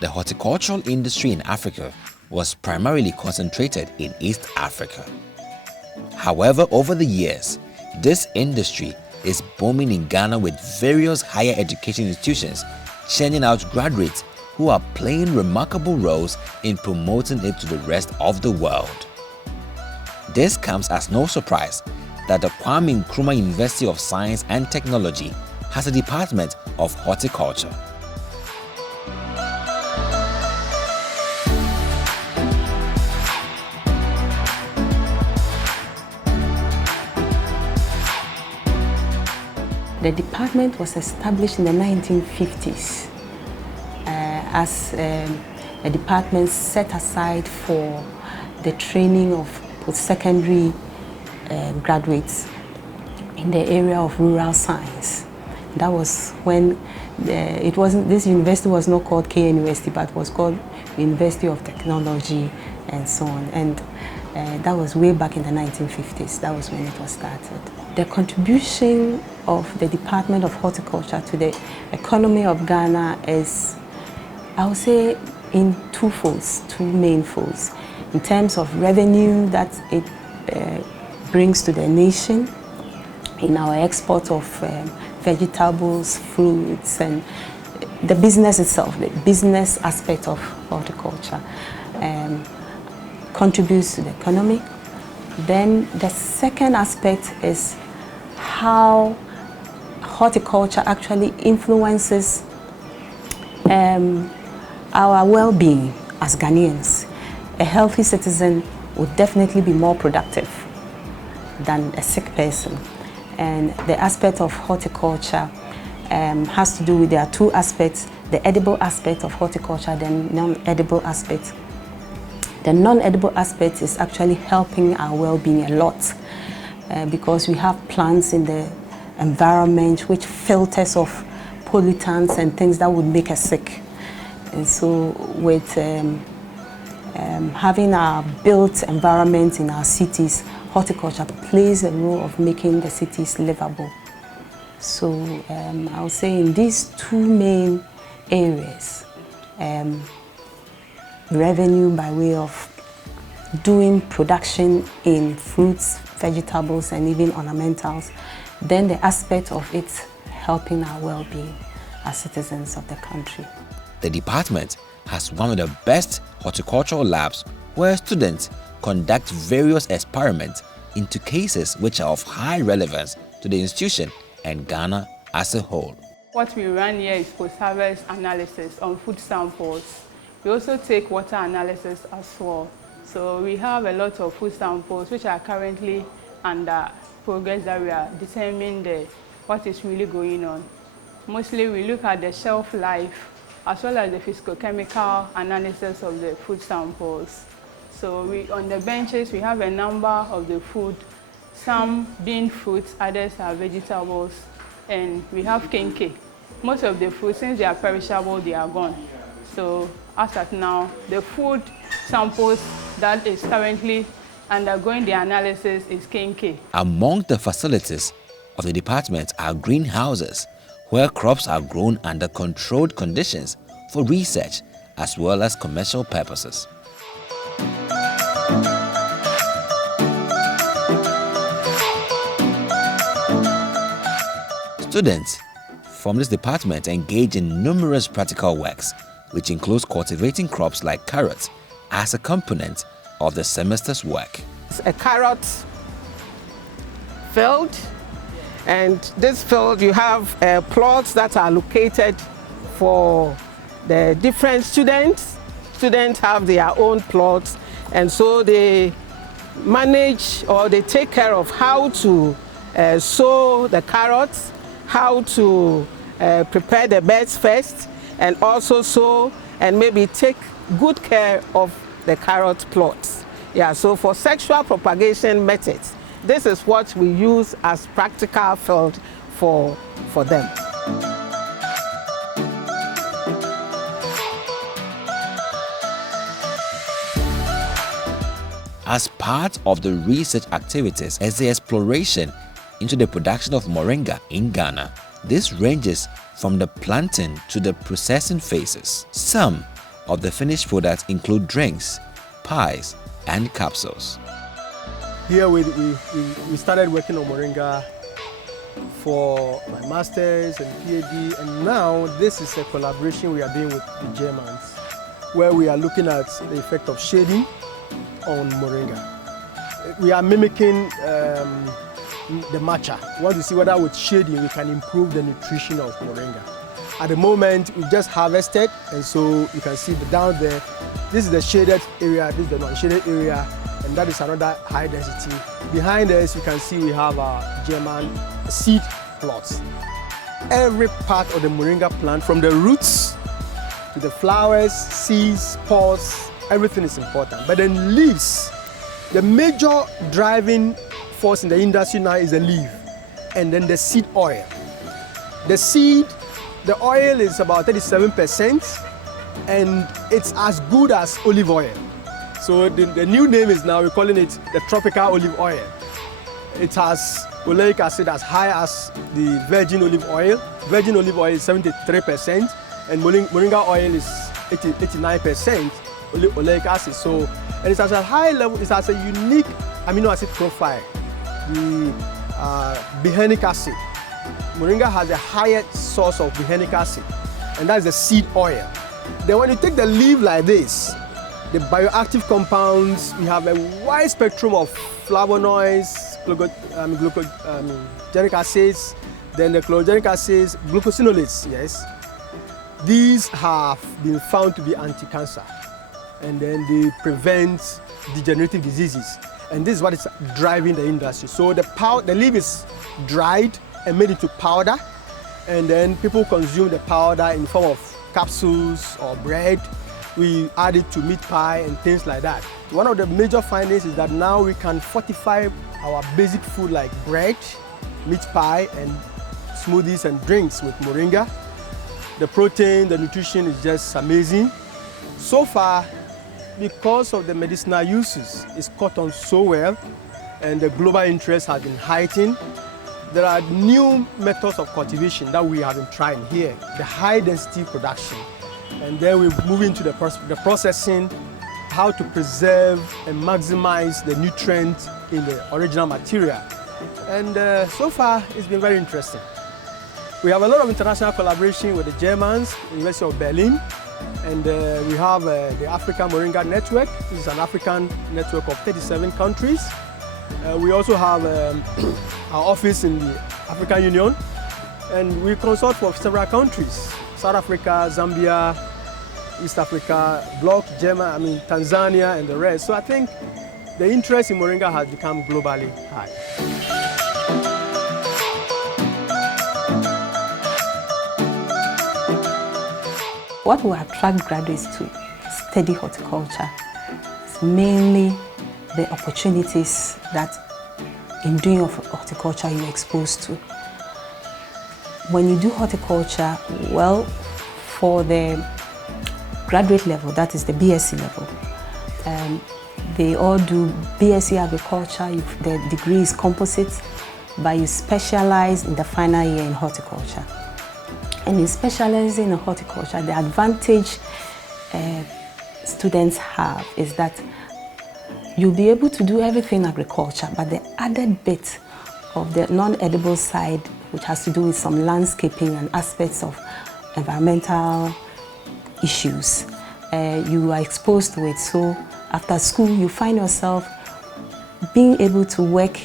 The horticultural industry in Africa was primarily concentrated in East Africa. However, over the years, this industry is booming in Ghana with various higher education institutions churning out graduates who are playing remarkable roles in promoting it to the rest of the world. This comes as no surprise that the Kwame Nkrumah University of Science and Technology has a department of horticulture. The department was established in the 1950s as a department set aside for the training of post-secondary graduates in the area of rural science. That was when this university was not called KNUST, but was called University of Technology and so on. And that was way back in the 1950s. That was when it was started. The contribution of the Department of Horticulture to the economy of Ghana is, I would say, in two main folds. In terms of revenue that it brings to the nation, in our export of vegetables, fruits, and the business itself, the business aspect of horticulture contributes to the economy. Then the second aspect is how horticulture actually influences our well-being as Ghanaians. A healthy citizen would definitely be more productive than a sick person. And the aspect of horticulture has to do with, there are two aspects, the edible aspect of horticulture, the non-edible aspect. The non-edible aspect is actually helping our well-being a lot because we have plants in the environment which filters off pollutants and things that would make us sick. And so with having our built environment in our cities, horticulture plays a role of making the cities livable. So I would say in these two main areas, revenue by way of doing production in fruits, vegetables, and even ornamentals, then the aspect of it helping our well-being as citizens of the country. The department has one of the best horticultural labs where students conduct various experiments into cases which are of high relevance to the institution and Ghana as a whole. What we run here is post-harvest analysis on food samples. We also take water analysis as well. So we have a lot of food samples which are currently under progress that we are determining what is really going on. Mostly we look at the shelf life as well as the physicochemical analysis of the food samples. So on the benches we have a number of the food, some being fruits, others are vegetables, and we have kenke. Most of the fruits, since they are perishable, they are gone. So as at now, the food samples that is currently undergoing the analysis is kenke. Among the facilities of the department are greenhouses, where crops are grown under controlled conditions for research as well as commercial purposes. Students from this department engage in numerous practical works, which includes cultivating crops like carrots as a component of the semester's work. It's a carrot field, and this field you have plots that are located for the different students. Students have their own plots, and so they manage or they take care of how to sow the carrots, how to prepare the beds first, and also sow and maybe take good care of the carrot plots. Yeah, so for sexual propagation methods, this is what we use as practical field for them. As part of the research activities is the exploration into the production of moringa in Ghana. This ranges from the planting to the processing phases. Some of the finished products include drinks, pies, and capsules. Here we started working on moringa for my master's and PhD, and now this is a collaboration we are doing with the Germans, where we are looking at the effect of shading on moringa. We are mimicking the matcha. We want to see whether with shading we can improve the nutrition of moringa. At the moment, we just harvested, and so you can see down there, this is the shaded area, this is the non-shaded area, and that is another high density. Behind us, you can see we have our German seed plots. Every part of the moringa plant, from the roots to the flowers, seeds, pods, everything is important. But then leaves, the major driving force in the industry now is the leaf, and then the seed oil. The oil is about 37%, and it's as good as olive oil. So the new name is now, we're calling it the tropical olive oil. It has oleic acid as high as the virgin olive oil. Virgin olive oil is 73%, and moringa oil is 89% oleic acid. So, and it's at a high level, it has a unique amino acid profile. The behenic acid. Moringa has a higher source of behenic acid, and that is the seed oil. Then when you take the leaf like this, the bioactive compounds, we have a wide spectrum of flavonoids, glycogenic acids, then the chlorogenic acids, glucosinolates, yes. These have been found to be anti-cancer, and then they prevent degenerative diseases. And this is what is driving the industry. So the leaf is dried and made into powder, and then people consume the powder in form of capsules or bread. We add it to meat pie and things like that. One of the major findings is that now we can fortify our basic food like bread, meat pie, and smoothies and drinks with moringa. The protein, the nutrition is just amazing. So far, because of the medicinal uses, it's caught on so well, and the global interest has been heightened. There are new methods of cultivation that we have been trying here, the high density production. And then we move into the processing, how to preserve and maximize the nutrients in the original material. And so far, it's been very interesting. We have a lot of international collaboration with the Germans, University of Berlin, and we have the African Moringa Network. This is an African network of 37 countries. We also have our office in the African Union, and we consult for several countries: South Africa, Zambia, East Africa, Bloc, Tanzania, and the rest. So I think the interest in moringa has become globally high. What will attract graduates to study horticulture is mainly the opportunities that in doing horticulture you're exposed to. When you do horticulture, well, for the graduate level, that is the BSc level, they all do BSc agriculture. The degree is composite, but you specialize in the final year in horticulture. And in specializing in horticulture, the advantage students have is that you'll be able to do everything agriculture, but the added bit of the non-edible side, which has to do with some landscaping and aspects of environmental issues, you are exposed to it. So after school, you find yourself being able to work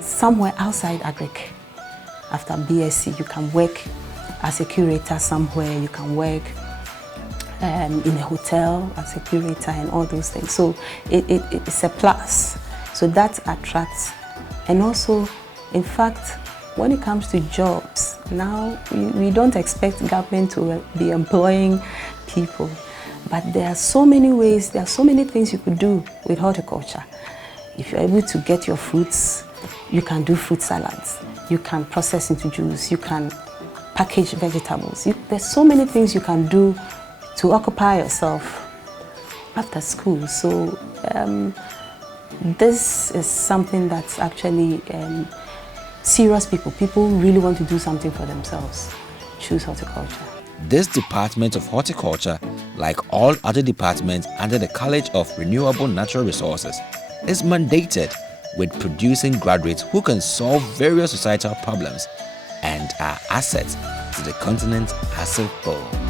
somewhere outside agric. After BSc, you can work as a curator somewhere, you can work in a hotel as a curator and all those things. So it's a plus. So that attracts. And also, in fact, when it comes to jobs, now we don't expect government to be employing people. But there are so many ways, there are so many things you could do with horticulture. If you're able to get your fruits, you can do fruit salads. You can process into juice. You can package vegetables. There's so many things you can do to occupy yourself after school. So this is something that's actually serious people really want to do something for themselves, choose horticulture. This Department of Horticulture, like all other departments under the College of Renewable Natural Resources, is mandated with producing graduates who can solve various societal problems and are assets to the continent as a whole.